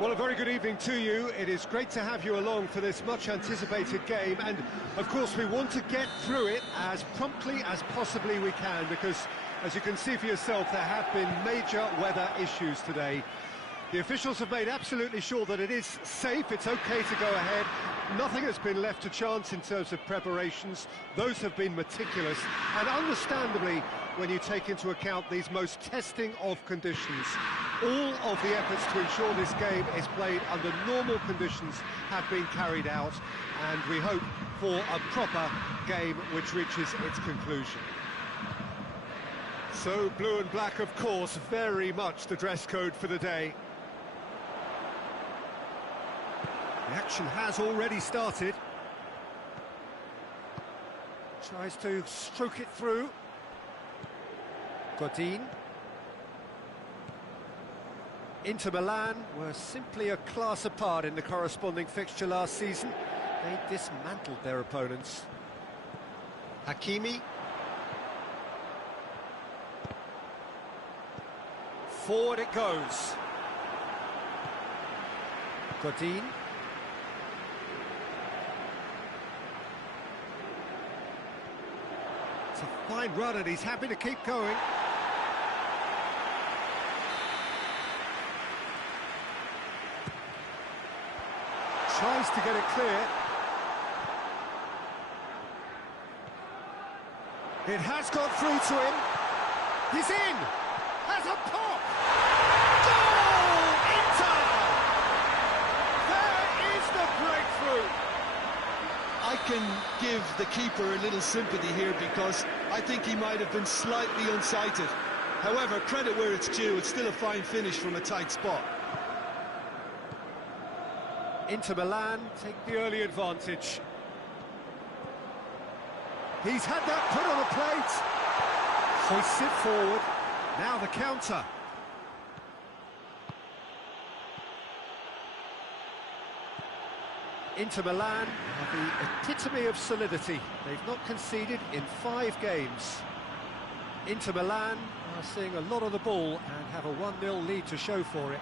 Well, a very good evening to you. It is great to have you along for this much-anticipated game, and of course we want to get through it as promptly as possibly we can, because, as you can see for yourself, there have been major weather issues today. The officials have made absolutely sure that it is safe, it's okay to go ahead. Nothing has been left to chance in terms of preparations. Those have been meticulous, and understandably, when you take into account these most testing of conditions, all of the efforts to ensure this game is played under normal conditions have been carried out, and we hope for a proper game which reaches its conclusion. So, blue and black, of course, very much the dress code for the day. The action has already started. Tries to stroke it through. Godin. Inter Milan were simply a class apart in the corresponding fixture last season. They dismantled their opponents. Hakimi. Forward it goes. Godin. It's a fine run and he's happy to keep going. Tries to get it clear. It has got through to him. He's in! Has a pop! Goal! Inter! There is the breakthrough! I can give the keeper a little sympathy here because I think he might have been slightly unsighted. However, credit where it's due, it's still a fine finish from a tight spot. Inter Milan take the early advantage. He's had that put on a plate. Hoists it forward. Now the counter. Inter Milan are the epitome of solidity. They've not conceded in 5 games. Inter Milan are seeing a lot of the ball and have a 1-0 lead to show for it.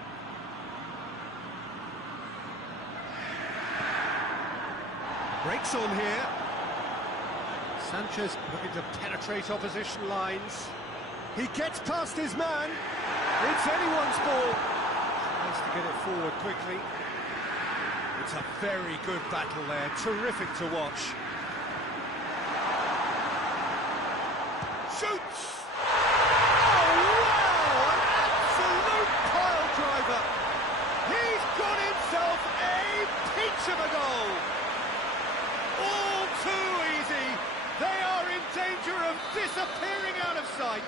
Breaks on here. Sanchez looking to penetrate opposition lines. He gets past his man. It's anyone's ball. Tries to get it forward quickly. It's a very good battle there. Terrific to watch. Shoots! Oh, wow! An absolute pile driver. He's got himself a peach of a goal. All too easy. They are in danger of disappearing out of sight.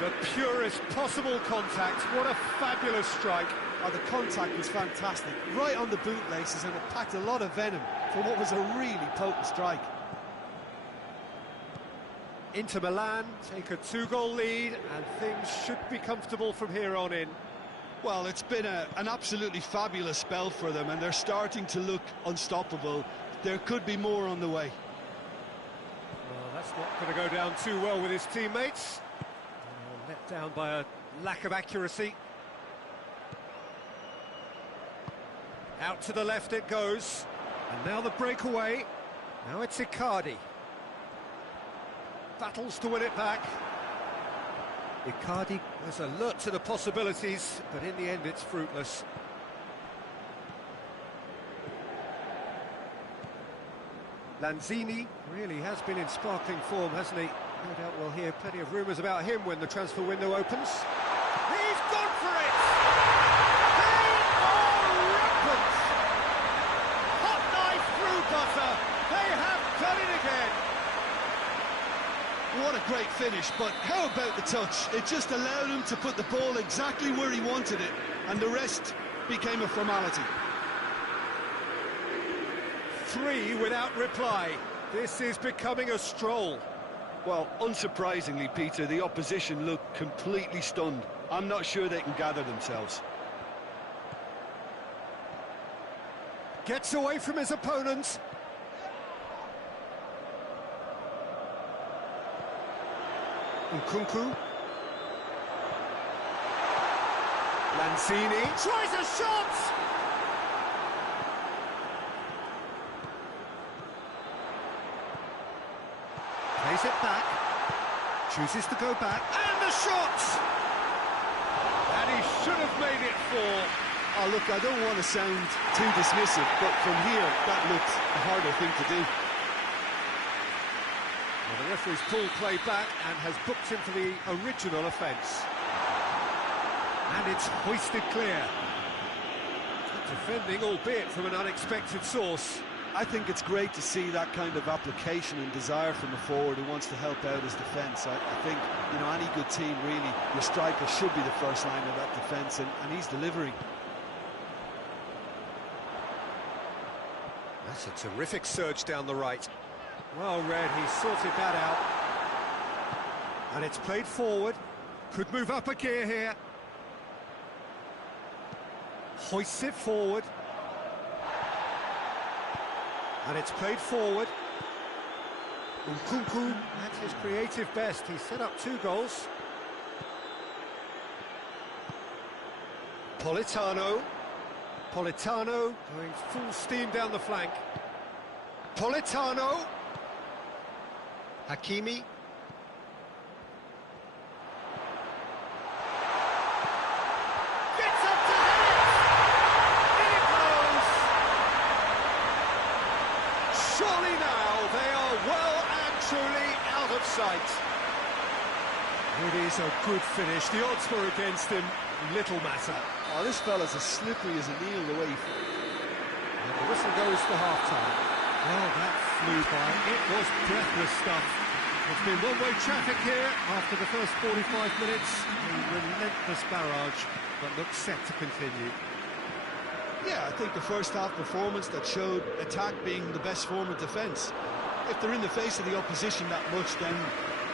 The purest possible contact. What a fabulous strike. Oh, the contact was fantastic. Right on the bootlaces, and it packed a lot of venom for what was a really potent strike. Inter Milan take a 2-goal lead, and things should be comfortable from here on in. Well, it's been an absolutely fabulous spell for them, and they're starting to look unstoppable. There could be more on the way. Well, that's not going to go down too well with his teammates. Let down by a lack of accuracy. Out to the left it goes. And now the breakaway. Now it's Icardi. Battles to win it back. Icardi was alert to the possibilities, but in the end it's fruitless. Lanzini really has been in sparkling form, hasn't he? No doubt we'll hear plenty of rumours about him when the transfer window opens. He's gone for it! They are rampant! Hot knife through butter! They have done it again! What a great finish, but how about the touch? It just allowed him to put the ball exactly where he wanted it, and the rest became a formality. 3 without reply. This is becoming a stroll. Well, unsurprisingly, Peter, the opposition look completely stunned. I'm not sure they can gather themselves. Gets away from his opponents. Nkunku. Lanzini tries a shot! Plays it back, chooses to go back, and the shot! And he should have made it 4. Oh, look, I don't want to sound too dismissive, but from here, that looked a harder thing to do. Well, the referee's pulled play back and has booked him for the original offence. And it's hoisted clear. Defending, albeit from an unexpected source. I think it's great to see that kind of application and desire from a forward who wants to help out his defence. I think, you know, any good team, really, your striker should be the first line of that defence, and he's delivering. That's a terrific surge down the right. Well read, he sorted that out. And it's played forward. Could move up a gear here. Hoists it forward. And it's played forward. Nkunku at his creative best. He set up 2 goals. Politano going full steam down the flank. Politano. Hakimi. Gets up to hit it! In it goes! Surely now they are well and truly out of sight. It is a good finish. The odds were against him. Little matter. Oh, this fella's as slippery as a eel the way he... And the whistle goes for half-time. Oh, that flew by. It was breathless stuff. It's been one-way traffic here after the first 45 minutes. A relentless barrage, but looks set to continue. Yeah, I think the first half performance that showed attack being the best form of defence. If they're in the face of the opposition that much, then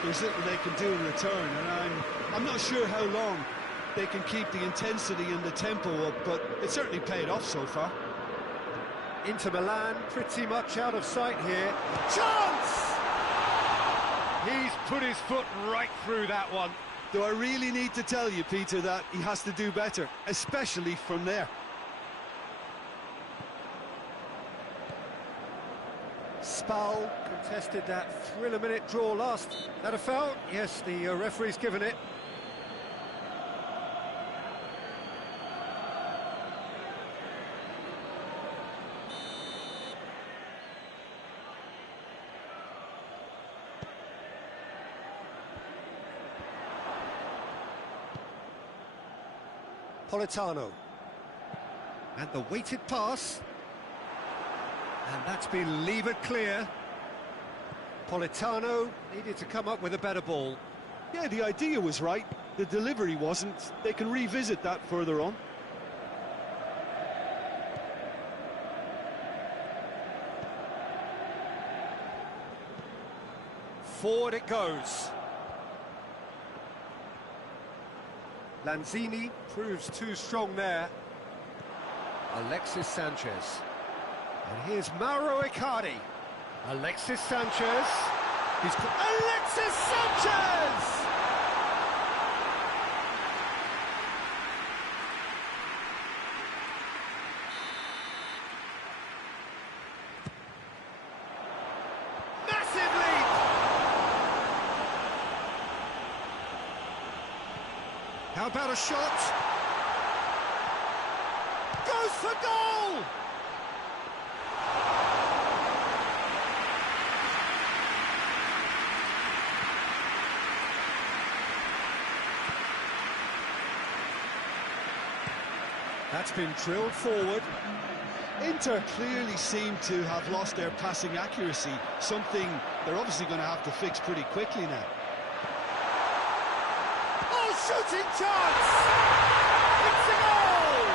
there's little they can do in return. And I'm not sure how long they can keep the intensity and the tempo up, but it certainly paid off so far. Inter Milan pretty much out of sight here. Chance! He's put his foot right through that one. Do I really need to tell you, Peter, that he has to do better, especially from there? Spal contested that thriller-minute draw last. That a foul? Yes, the referee's given it. Politano. And the weighted pass. And that's been levered clear. Politano needed to come up with a better ball. Yeah, the idea was right. The delivery wasn't. They can revisit that further on. Forward it goes. Lanzini proves too strong there. Alexis Sanchez. And here's Mauro Icardi. Alexis Sanchez. Alexis Sanchez! Massive lead! How about a shot? Goes for goal! That's been drilled forward. Inter clearly seem to have lost their passing accuracy, something they're obviously going to have to fix pretty quickly now. Oh, shooting chance! It's a goal!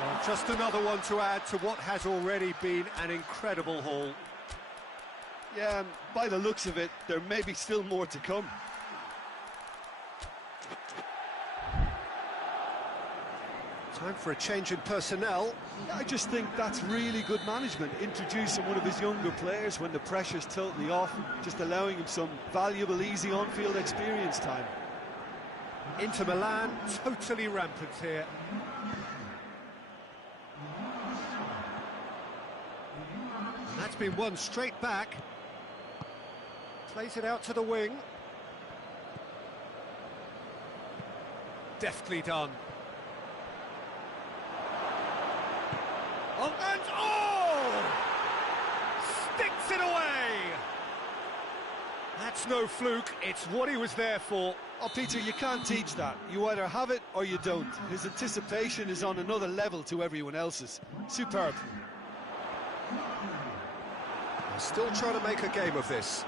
Well, just another one to add to what has already been an incredible haul. Yeah, and by the looks of it, there may be still more to come. Time for a change in personnel. I just think that's really good management, introducing one of his younger players when the pressure's totally off, just allowing him some valuable, easy on-field experience time. Inter Milan, totally rampant here. And that's been won straight back. Plays it out to the wing. Deftly done. And oh! Sticks it away! That's no fluke, it's what he was there for. Oh, Peter, you can't teach that. You either have it or you don't. His anticipation is on another level to everyone else's. Superb. They're still trying to make a game of this.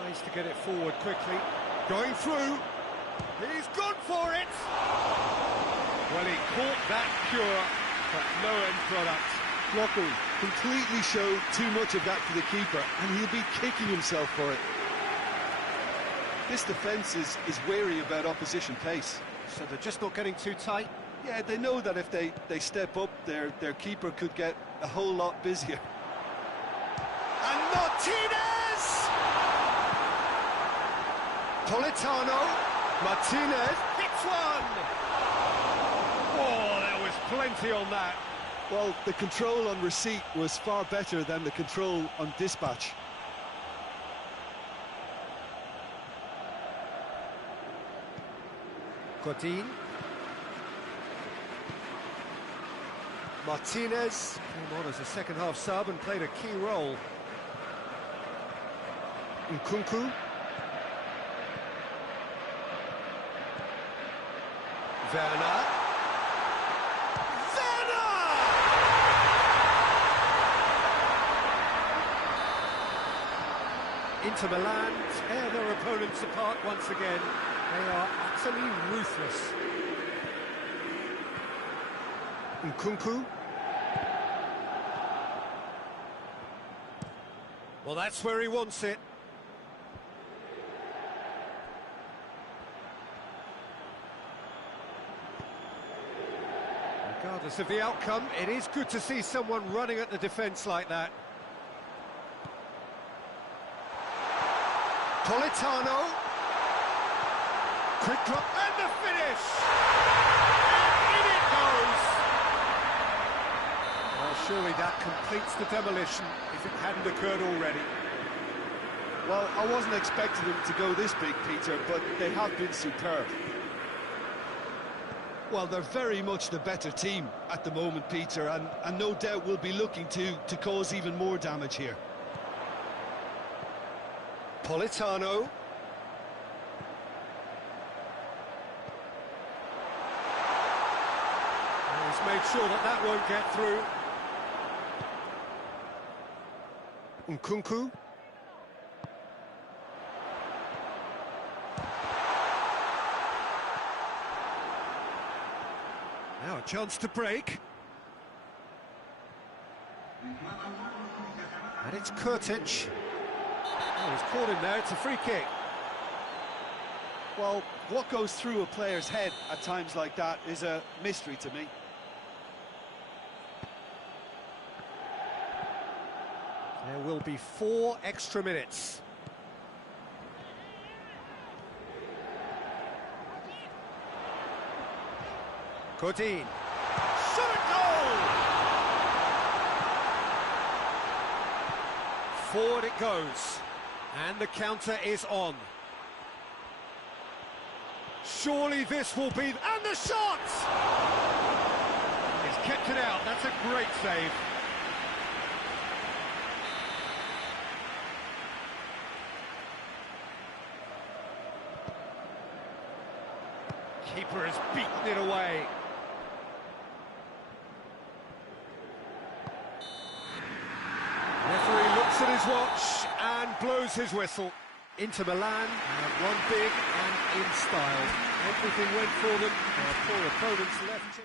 Tries to get it forward quickly. Going through. He's gone for it! Well, he caught that cure, but no end product. Rocco completely showed too much of that to the keeper, and he'll be kicking himself for it. This defence is wary about opposition pace. So they're just not getting too tight? Yeah, they know that if they step up, their keeper could get a whole lot busier. And Martinez! Politano, Martinez hits one! Oh, there was plenty on that. Well, the control on receipt was far better than the control on dispatch. Godin. Martinez came on as a second-half sub and played a key role. Nkunku. Werner. Inter Milan tear their opponents apart once again. They are utterly ruthless. Nkunku. Well, that's where he wants it. Regardless of the outcome, it is good to see someone running at the defence like that. Politano. Quick drop and the finish! And in it goes! Well, surely that completes the demolition if it hadn't occurred already. Well, I wasn't expecting them to go this big, Peter, but they have been superb. Well, they're very much the better team at the moment, Peter, and no doubt will be looking to cause even more damage here. Politano. He's made sure that won't get through. Nkunku. Now a chance to break. And it's Kurtic. Oh, he's caught him there, it's a free kick. Well, what goes through a player's head at times like that is a mystery to me. There will be 4 extra minutes. Godin. Shot at goal! Forward it goes. And the counter is on. Surely this will be... And the shot! He's kept it out. That's a great save. Keeper has beaten it away. Referee looks at his watch and blows his whistle. Inter Milan have won big and in style. Everything went for them. Their poor opponents left.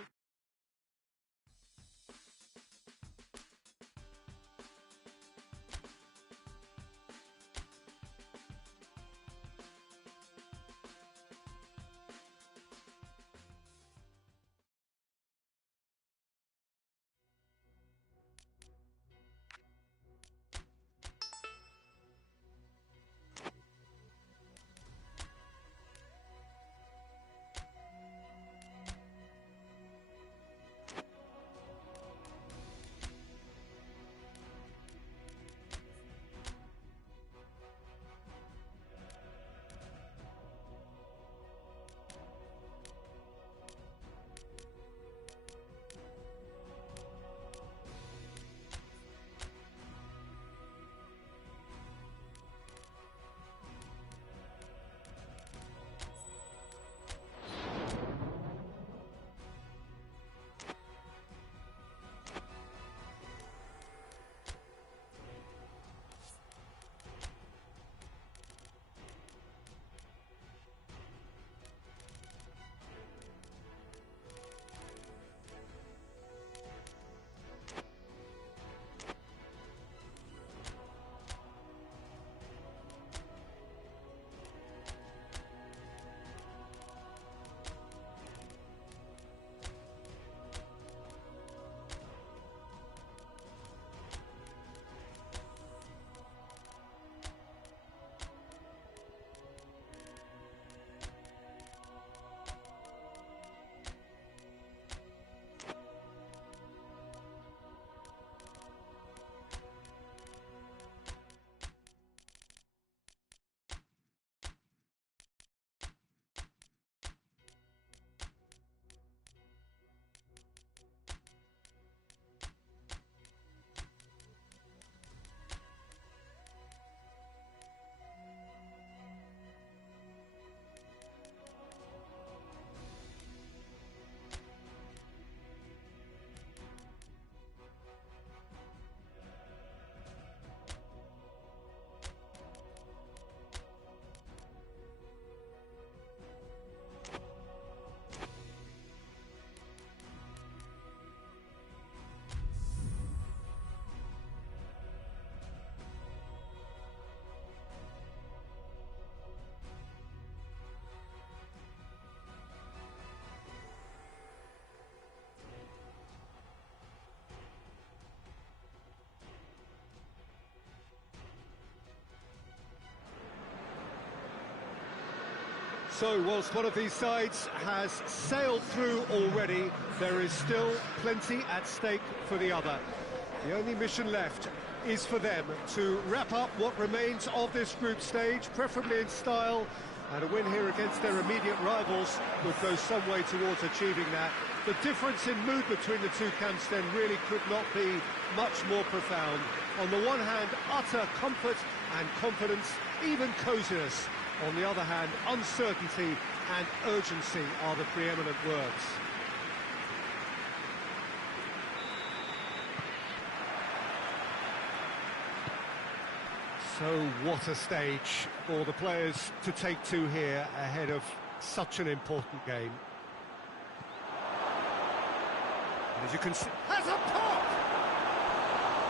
So, whilst one of these sides has sailed through already, there is still plenty at stake for the other. The only mission left is for them to wrap up what remains of this group stage, preferably in style, and a win here against their immediate rivals would go some way towards achieving that. The difference in mood between the two camps then really could not be much more profound. On the one hand, utter comfort and confidence, even coziness. On the other hand, uncertainty and urgency are the preeminent words. So what a stage for the players to take to here ahead of such an important game. As you can see, has a pop!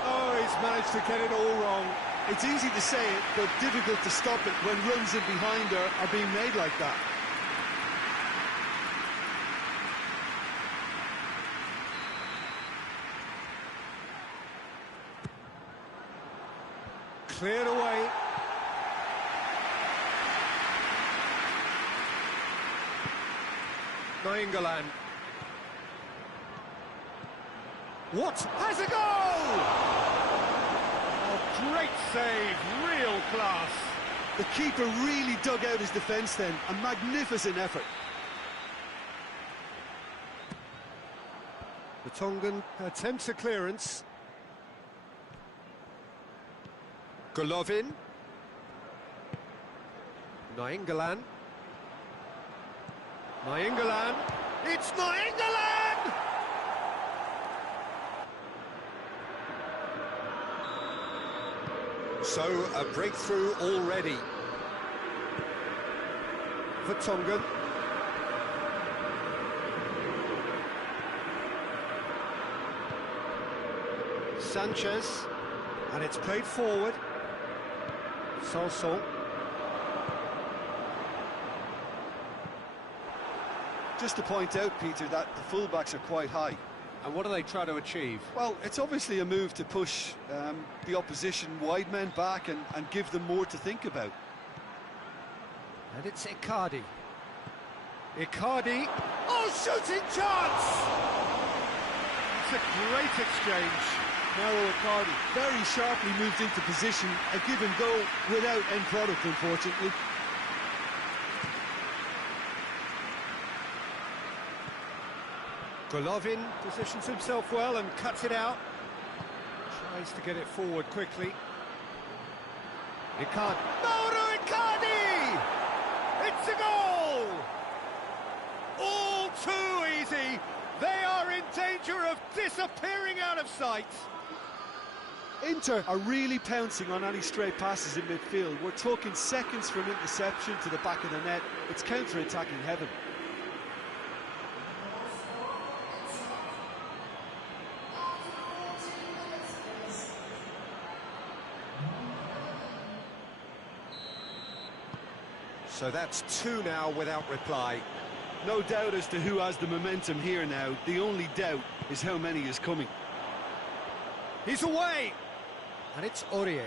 Oh, he's managed to get it all wrong. It's easy to say it, but difficult to stop it when runs in behind are being made like that. Cleared away. Nainggolan. What? Has a goal! Oh, great save, real class. The keeper really dug out his defence then, a magnificent effort. The Tongan attempts a clearance. Golovin. Nainggolan. Nainggolan. It's Nainggolan! So, a breakthrough already for Tongan. Sanchez, and it's played forward. Solso. Just to point out, Peter, that the fullbacks are quite high. And what do they try to achieve? Well, it's obviously a move to push the opposition wide men back and give them more to think about. And it's Icardi. Icardi. Oh, shooting chance! It's a great exchange. Narrow Icardi very sharply moved into position, a give and go without end product, unfortunately. Golovin positions himself well and cuts it out. Tries to get it forward quickly. Icardi. Mauro Icardi! It's a goal! All too easy. They are in danger of disappearing out of sight. Inter are really pouncing on any stray passes in midfield. We're talking seconds from interception to the back of the net. It's counter-attacking heaven. So that's two now without reply. No doubt as to who has the momentum here now. The only doubt is how many is coming. He's away! And it's Aurier.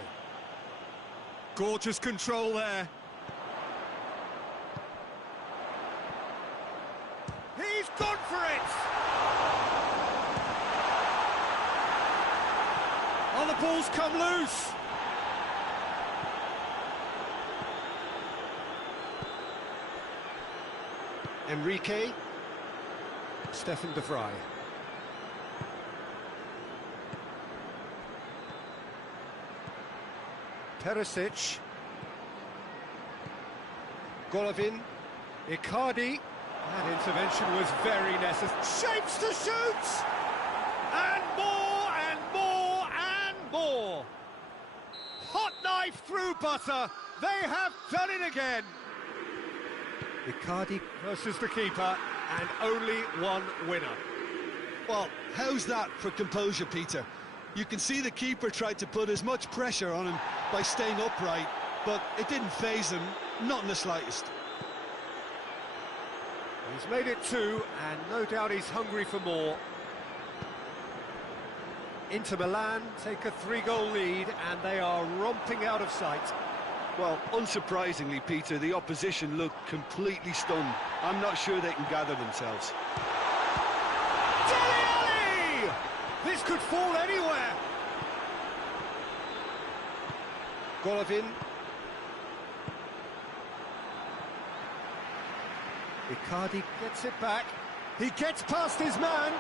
Gorgeous control there. He's gone for it! Oh, the ball's come loose! Enrique. Stefan de Vrij. Perisic. Golovin. Icardi. That intervention was very necessary. Shapes to shoot! And more, and more, and more! Hot knife through butter. They have done it again. Icardi versus the keeper, and only one winner. Well, how's that for composure, Peter? You can see the keeper tried to put as much pressure on him by staying upright, but it didn't faze him, not in the slightest. He's made it two, and no doubt he's hungry for more. Inter Milan take a 3-goal lead, and they are romping out of sight. Well, unsurprisingly, Peter, the opposition look completely stunned. I'm not sure they can gather themselves. Dele! This could fall anywhere. Golovin. Icardi gets it back. He gets past his man.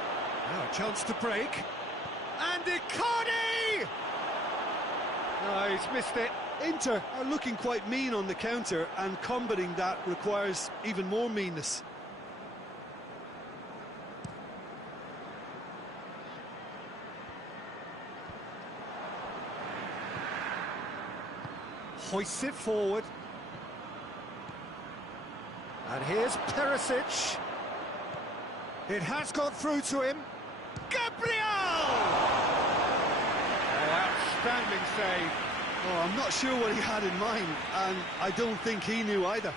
Now a chance to break. And Icardi! No, he's missed it. Inter are looking quite mean on the counter, and combating that requires even more meanness. Hoists it forward. And here's Perisic. It has got through to him. Gabriel! Oh, outstanding save. Oh, I'm not sure what he had in mind, and I don't think he knew either.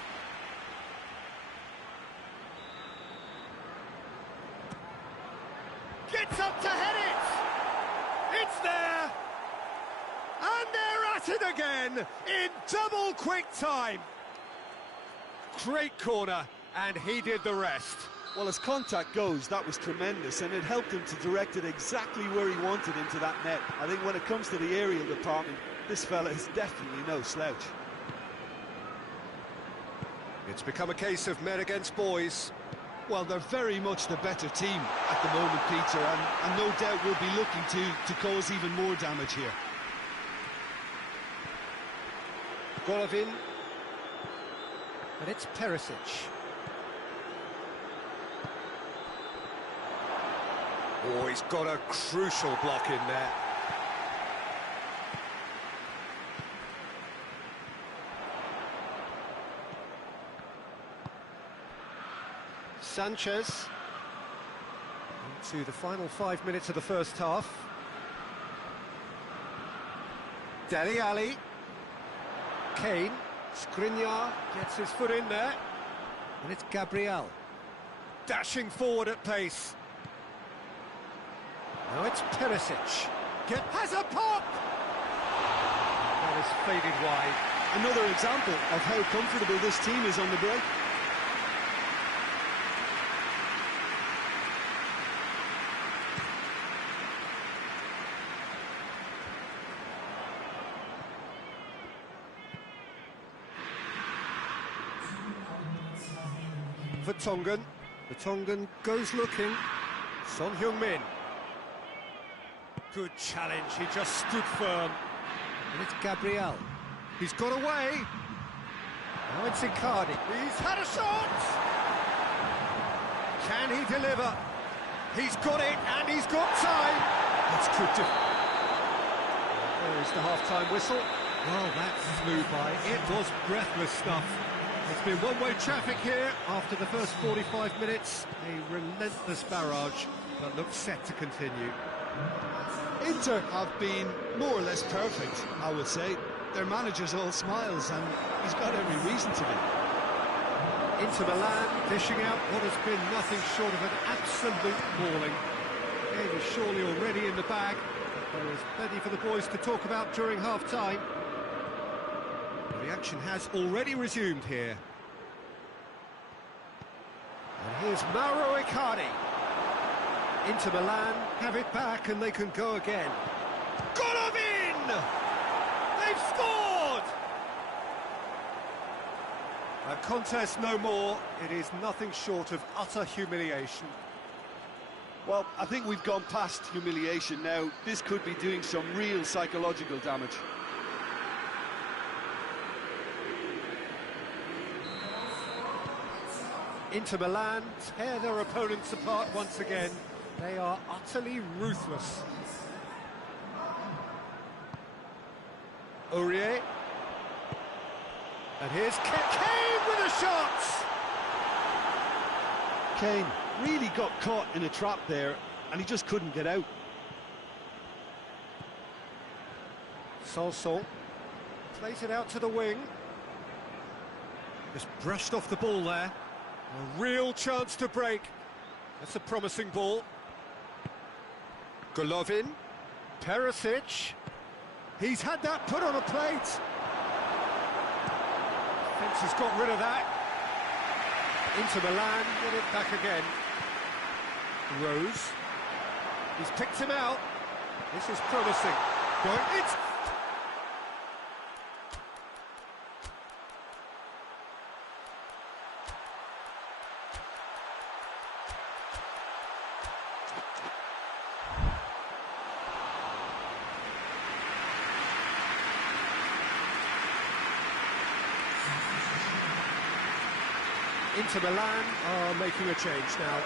Gets up to head it! It's there! And they're at it again in double quick time. Great corner, and he did the rest. Well, as contact goes, that was tremendous, and it helped him to direct it exactly where he wanted into that net. I think when it comes to the aerial department, this fella is definitely no slouch. It's become a case of men against boys. Well, they're very much the better team at the moment, Peter, and no doubt will be looking to cause even more damage here. Golovin. And it's Perisic. Oh, he's got a crucial block in there. Sanchez. Into the final 5 minutes of the first half. Dele Alli. Kane. Skriniar gets his foot in there. And it's Gabriel. Dashing forward at pace. Now it's Perisic. Has a pop! That is faded wide. Another example of how comfortable this team is on the break. Vertonghen goes looking. Son Heung-min. Good challenge, he just stood firm. And it's Gabriel. He's got away. Now it's Icardi. He's had a shot! Can he deliver? He's got it, and he's got time. That's good. There is the half-time whistle. Well, that flew by. It was breathless stuff. It's been one-way traffic here after the first 45 minutes. A relentless barrage, but looks set to continue. Inter have been more or less perfect, I would say. Their manager's all smiles, and he's got every reason to be. Inter Milan dishing out what has been nothing short of an absolute mauling. The game is surely already in the bag, but there is plenty for the boys to talk about during half-time. The action has already resumed here. And here's Mauro Icardi. Inter Milan have it back and they can go again. Golovin! They've scored! A contest no more. It is nothing short of utter humiliation. Well, I think we've gone past humiliation now. This could be doing some real psychological damage. Inter Milan tear their opponents apart once again. They are utterly ruthless. Aurier. And here's Kane with a shot! Kane really got caught in a trap there, and he just couldn't get out. Sanson plays it out to the wing. Just brushed off the ball there. A real chance to break. That's a promising ball. Golovin. Perisic. He's had that put on a plate. chance, has got rid of that. Into Milan, get it back again. Rose. He's picked him out. This is promising. Going, it's... Inter Milan are making a change now.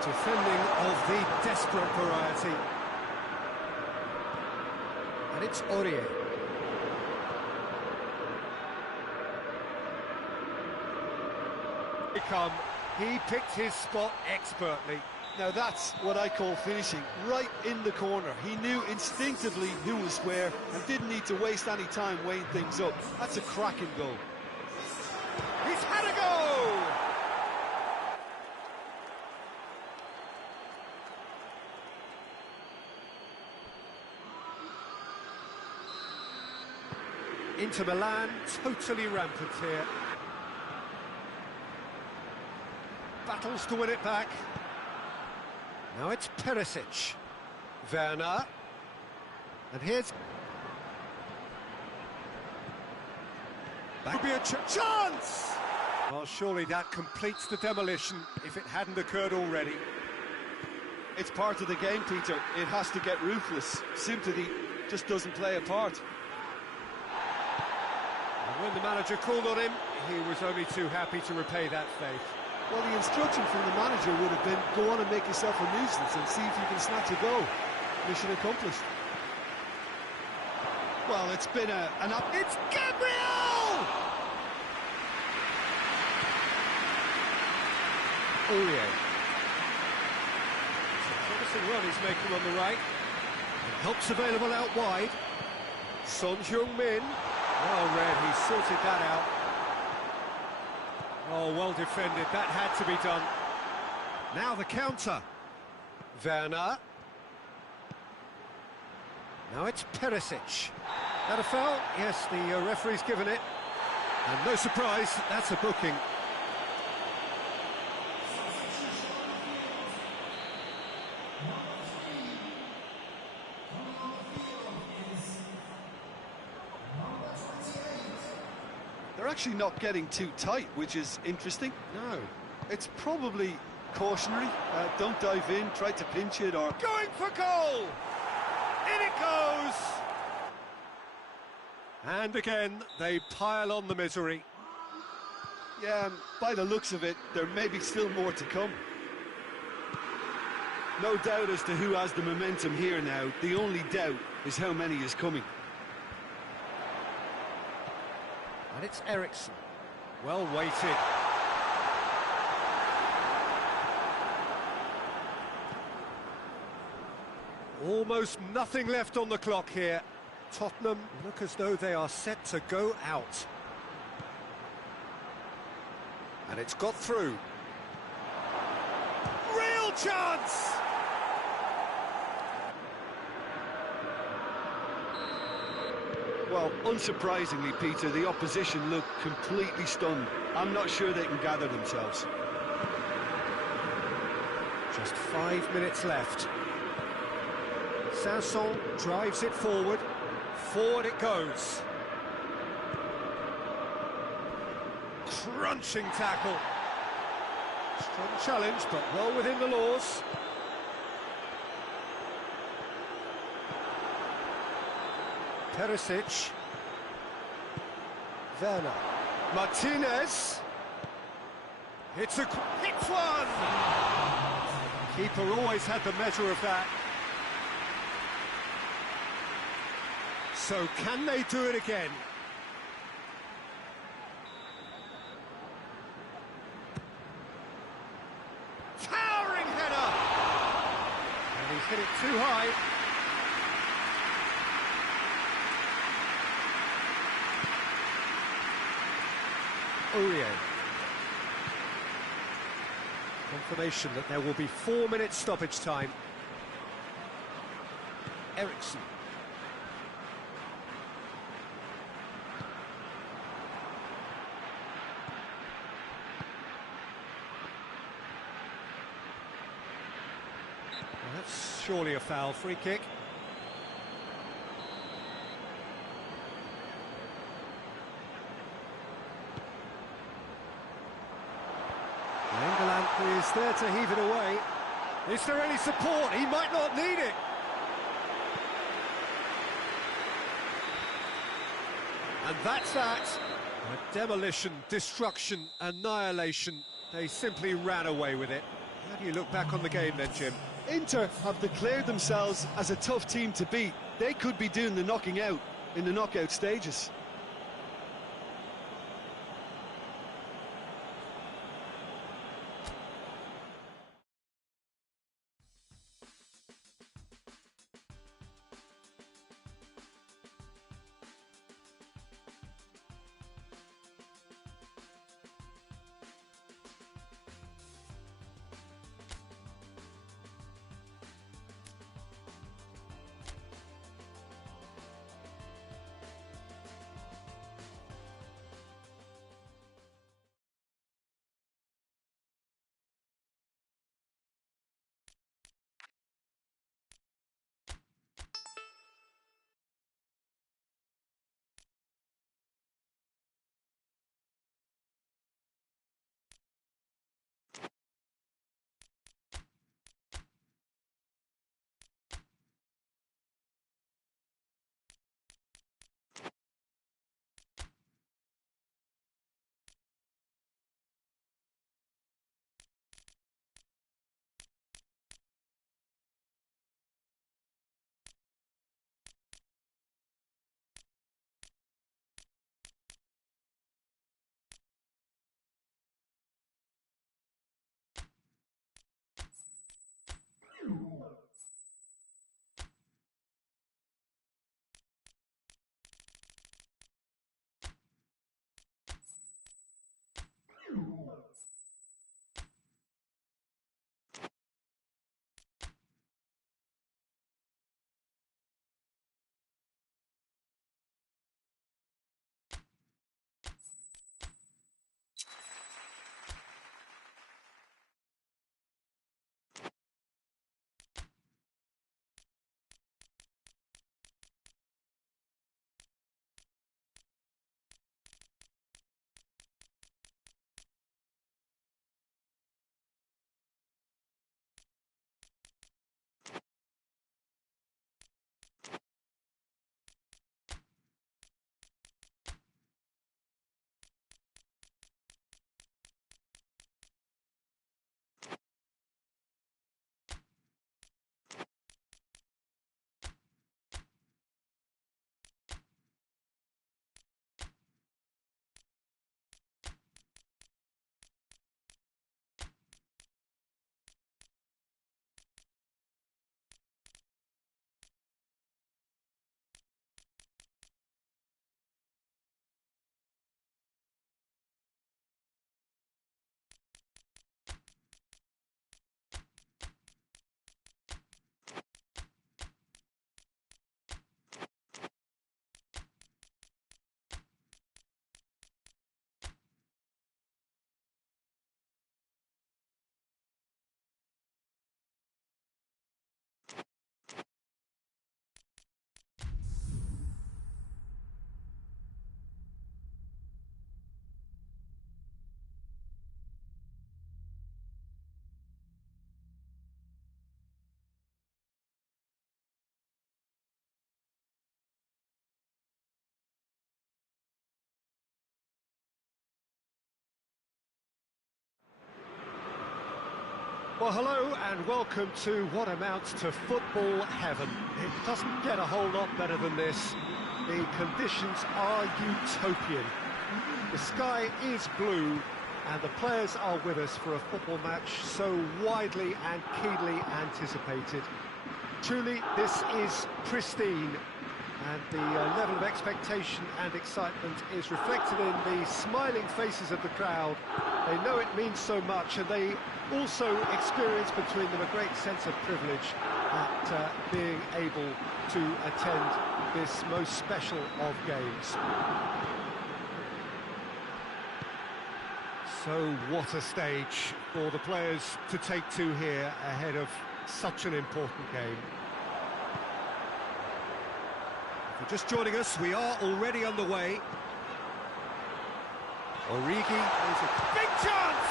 Defending of the desperate variety. And it's Aurier. He picked his spot expertly. Now that's what I call finishing, right in the corner. He knew instinctively who was where and didn't need to waste any time weighing things up. That's a cracking goal. He's had a go! Inter Milan, totally rampant here. Battles to win it back. Now it's Perisic. Werner. And here's... That could be a chance! Well, surely that completes the demolition if it hadn't occurred already. It's part of the game, Peter. It has to get ruthless. Sympathy just doesn't play a part. And when the manager called on him, he was only too happy to repay that faith. Well, the instruction from the manager would have been, go on and make yourself a nuisance and see if you can snatch a goal. Mission accomplished. Well, it's been an up... It's Gabriel! Aurier. It's a promising run he's making on the right. And help's available out wide. Son Heung-min. Well read, he sorted that out. Oh, well defended, that had to be done. Now the counter. Werner. Now it's Perisic. That a foul? Yes, the referee's given it. And no surprise, that's a booking. They're actually not getting too tight, which is interesting. No. It's probably cautionary. Don't dive in, try to pinch it, or... Going for goal! In it goes! And again, they pile on the misery. Yeah, by the looks of it, there may be still more to come. No doubt as to who has the momentum here now. The only doubt is how many is coming. And it's Eriksson. Well weighted. Almost nothing left on the clock here. Tottenham look as though they are set to go out. And it's got through. Real chance! Well, unsurprisingly, Peter, the opposition look completely stunned. I'm not sure they can gather themselves. Just 5 minutes left. Sanson drives it forward. Forward it goes. Crunching tackle. Strong challenge, but well within the laws. Perisic. Werner. Martinez. Hits one! Keeper always had the measure of that. So can they do it again? Towering header! And he's hit it too high. Aurier. Confirmation that there will be 4 minutes stoppage time. Ericsson. Well, that's surely a foul. Free kick. England is there to heave it away. Is there any support? He might not need it. And that's that. A demolition, destruction, annihilation. They simply ran away with it. How do you look back on the game then, Jim? Inter have declared themselves as a tough team to beat. They could be doing the knocking out in the knockout stages. Well, hello and welcome to what amounts to football heaven. It doesn't get a whole lot better than this. The conditions are utopian. The sky is blue and the players are with us for a football match so widely and keenly anticipated. Truly, this is pristine And the level of expectation and excitement is reflected in the smiling faces of the crowd. They know it means so much, and they also experience between them a great sense of privilege at being able to attend this most special of games. So what a stage for the players to take to here ahead of such an important game. If you're just joining us, we are already underway. Origi, there's a big chance!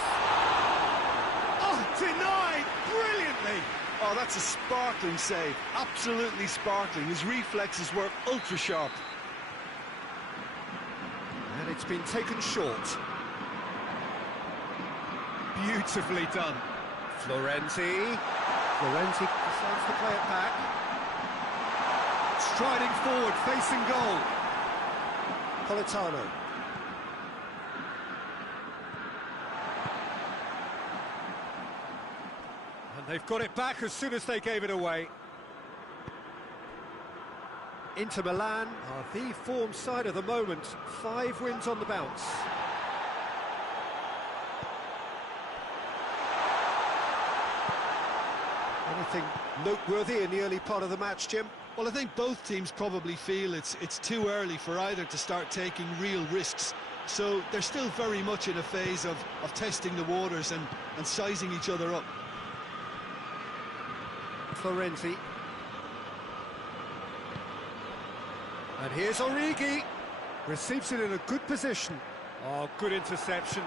Oh, denied brilliantly! Oh, that's a sparkling save, absolutely sparkling. His reflexes were ultra sharp. And it's been taken short. Beautifully done. Florenzi decides to play it back. Striding forward, facing goal. Politano. And they've got it back as soon as they gave it away. Inter Milan are the form side of the moment. 5 wins on the bounce. Anything noteworthy in the early part of the match, Jim? Well, I think both teams probably feel it's too early for either to start taking real risks. So they're still very much in a phase of testing the waters and sizing each other up. Florenzi. And here's Origi. Receives it in a good position. Oh, good interception.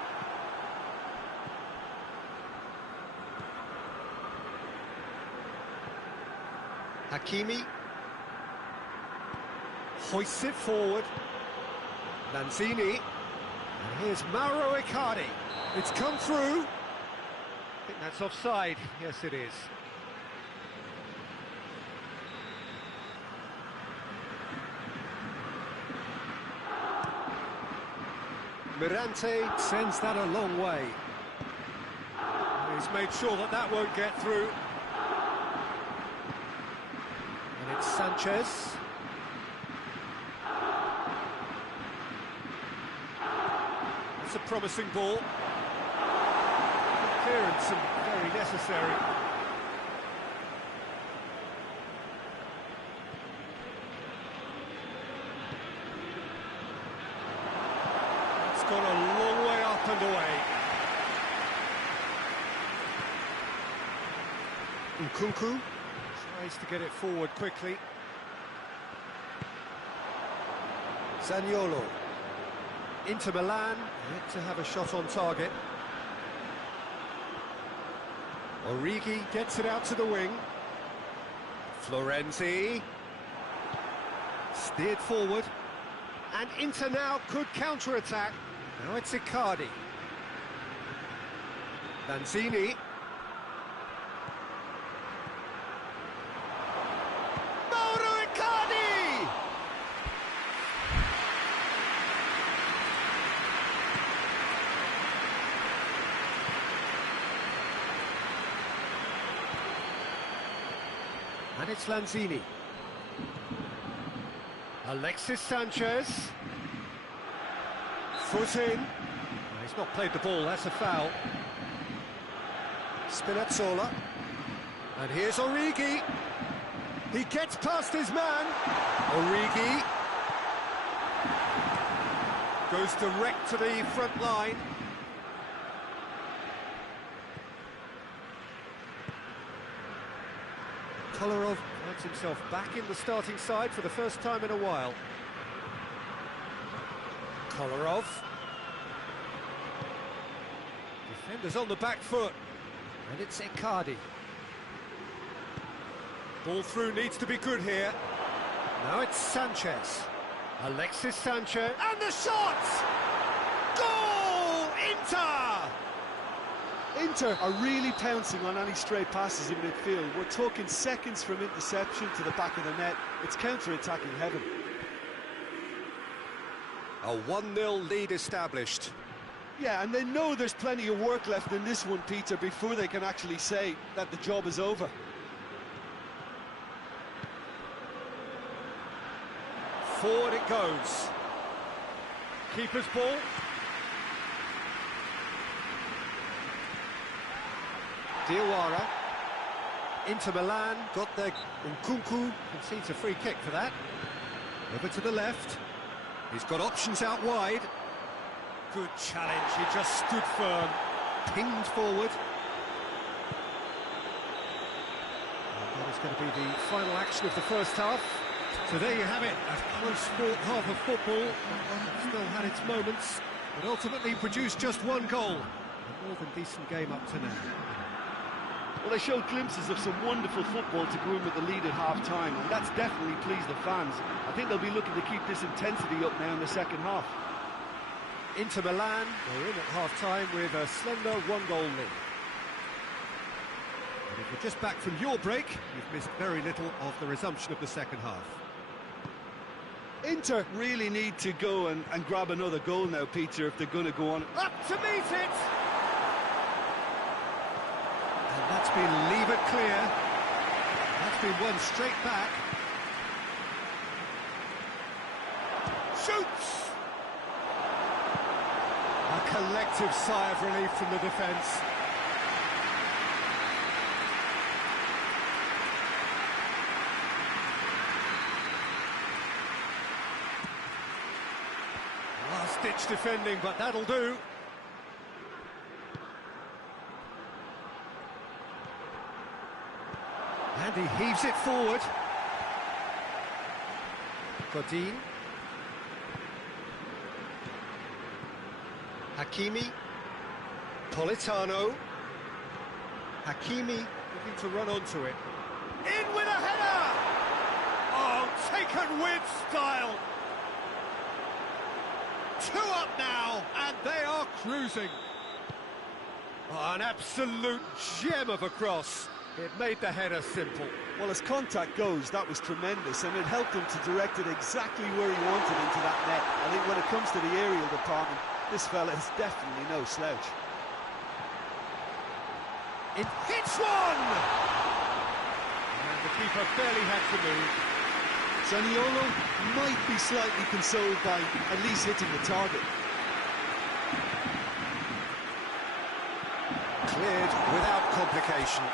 Hakimi. Hoists it forward. Lanzini. And here's Mauro Icardi. It's come through. I think that's offside. Yes, it is. Mirante sends that a long way. He's made sure that that won't get through. And it's Sanchez. It's a promising ball. Good clearance and very necessary. It's gone a long way up and away. Nkunku tries to get it forward quickly. Zaniolo. Inter Milan, yet to have a shot on target. Origi gets it out to the wing. Florenzi. Steered forward. And Inter now could counter-attack. Now it's Icardi. Lanzini. And it's Lanzini. Alexis Sanchez. Foot in. He's not played the ball, that's a foul. Spinazzola. And here's Origi. He gets past his man. Origi. Goes direct to the front line. Kolarov finds himself back in the starting side for the first time in a while. Kolarov. Defenders on the back foot. And it's Icardi. Ball through needs to be good here. Now it's Sanchez. Alexis Sanchez. And the shot! Goal! Inter! Inter are really pouncing on any stray passes in midfield. We're talking seconds from interception to the back of the net. It's counter-attacking heaven. A 1-0 lead established. Yeah, and they know there's plenty of work left in this one, Peter, before they can actually say that the job is over. Forward it goes. Keeper's ball. Diawara. Inter Milan got their Nkunku, concedes a free kick for that. Over to the left. He's got options out wide. Good challenge, he just stood firm. Pinged forward. And that is going to be the final action of the first half. So there you have it, a close-fought half of football. One that still had its moments, but ultimately produced just one goal. A more than decent game up to now. Well, they showed glimpses of some wonderful football to go in with the lead at half-time, and that's definitely pleased the fans. I think they'll be looking to keep this intensity up now in the second half. Inter Milan, they're in at half-time with a slender one-goal lead. And if you're just back from your break, you've missed very little of the resumption of the second half. Inter really need to go and grab another goal now, Peter, if they're going to go on. Up to meet it! And that's been levered clear. That's been won straight back. Shoots! A collective sigh of relief from the defence. Last-ditch defending, but that'll do. And he heaves it forward. Godin. Hakimi. Politano. Hakimi looking to run onto it. In with a header! Oh, taken with style! 2 up now, and they are cruising. Oh, an absolute gem of a cross. It made the header simple. Well, as contact goes, that was tremendous, and it helped him to direct it exactly where he wanted into that net. I think when it comes to the aerial department, this fella is definitely no slouch. It hits one! And the keeper barely had to move. Zaniolo might be slightly consoled by at least hitting the target. Cleared without complication.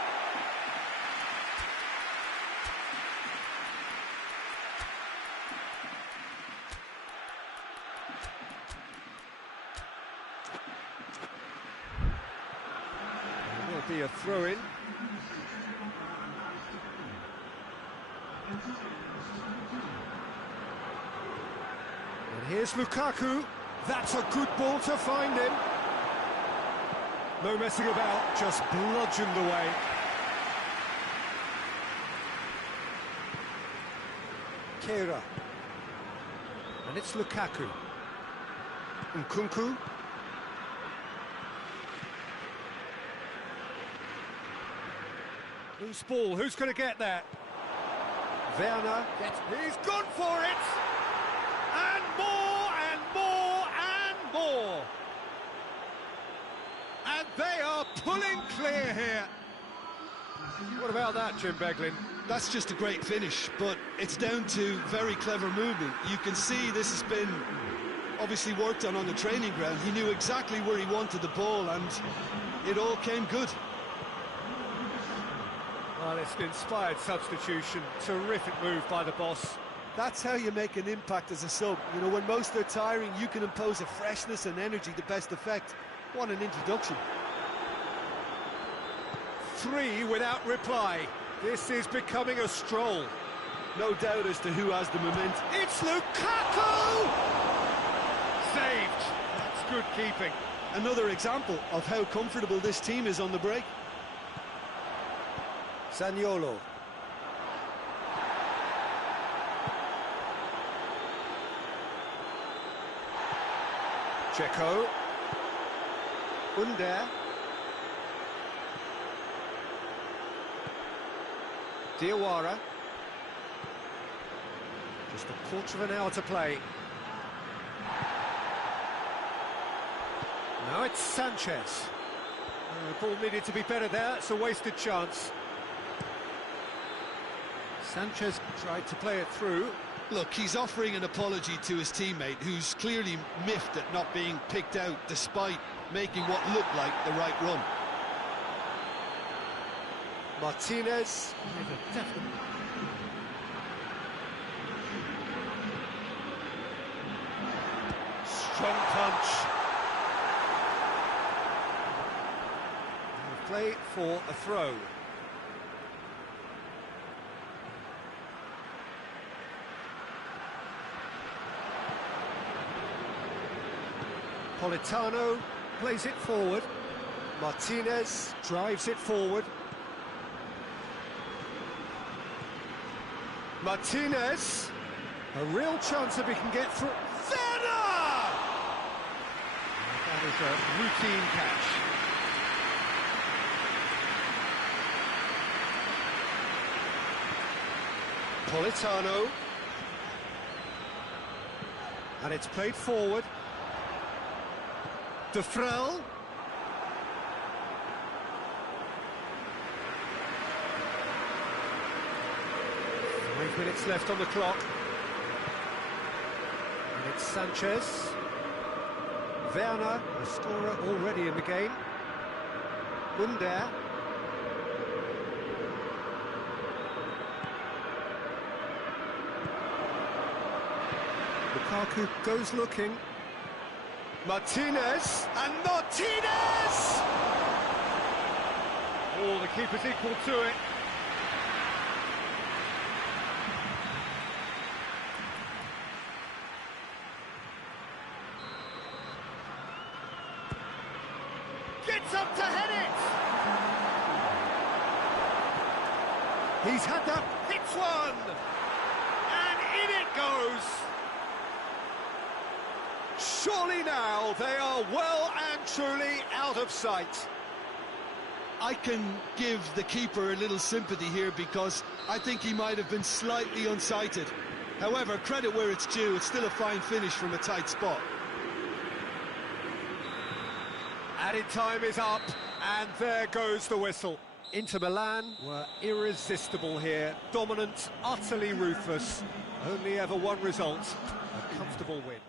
Be a throw-in. And here's Lukaku. That's a good ball to find him. No messing about, just bludgeoned away. Kera. And it's Lukaku. Nkunku. Loose ball, who's going to get that? Werner, he's gone for it! And more, and more, and more! And they are pulling clear here. What about that, Jim Beglin? That's just a great finish, but it's down to very clever movement. You can see this has been obviously worked on the training ground. He knew exactly where he wanted the ball, and it all came good. Well, it's an inspired substitution. Terrific move by the boss. That's how you make an impact as a sub. You know, when most are tiring, you can impose a freshness and energy to best effect. What an introduction. 3 without reply. This is becoming a stroll. No doubt as to who has the momentum. It's Lukaku! Saved. That's good keeping. Another example of how comfortable this team is on the break. Zaniolo. Dzeko. Under. Diawara. Just a quarter of an hour to play. Now it's Sanchez. The ball needed to be better there, it's a wasted chance. Sanchez tried to play it through. Look, he's offering an apology to his teammate, who's clearly miffed at not being picked out despite making what looked like the right run. Martinez. Strong punch. And play for a throw. Politano plays it forward. Martinez drives it forward. Martinez, a real chance if he can get through. Werner! That is a routine catch. Politano. And it's played forward. De Vrel. 5 minutes left on the clock. And it's Sanchez. Werner, a scorer already in the game. Under. Lukaku goes looking. Martinez, and Martinez! Oh, the keeper's equal to it. Gets up to head it! He's had that, hits one! And in it goes! Surely now they are well and truly out of sight. I can give the keeper a little sympathy here because I think he might have been slightly unsighted. However, credit where it's due, it's still a fine finish from a tight spot. Added time is up, and there goes the whistle. Inter Milan were irresistible here, dominant, utterly ruthless. Only ever one result, a comfortable win.